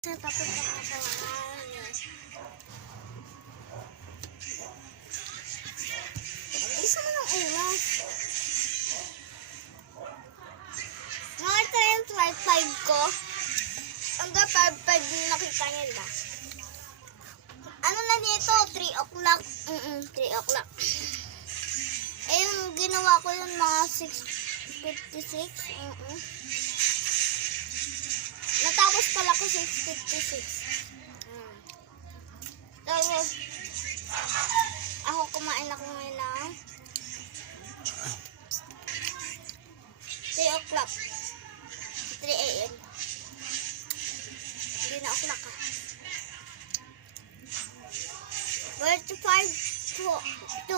Sa tapos na kasawahan niya. Isa mo ng ulas. Nakita yung 5 ko. Hanggang 5 nakita niya ba? Ano na dito? 3 o'clock. 3 o'clock. Eh, yung ginawa ko yung mga 6:56. Natapos pala ko 6:56. Tapos, ako kumain ako ngayon ng 3 o'clock. 3 a.m. Hindi na o'clock ha. 4 to 5 to 2.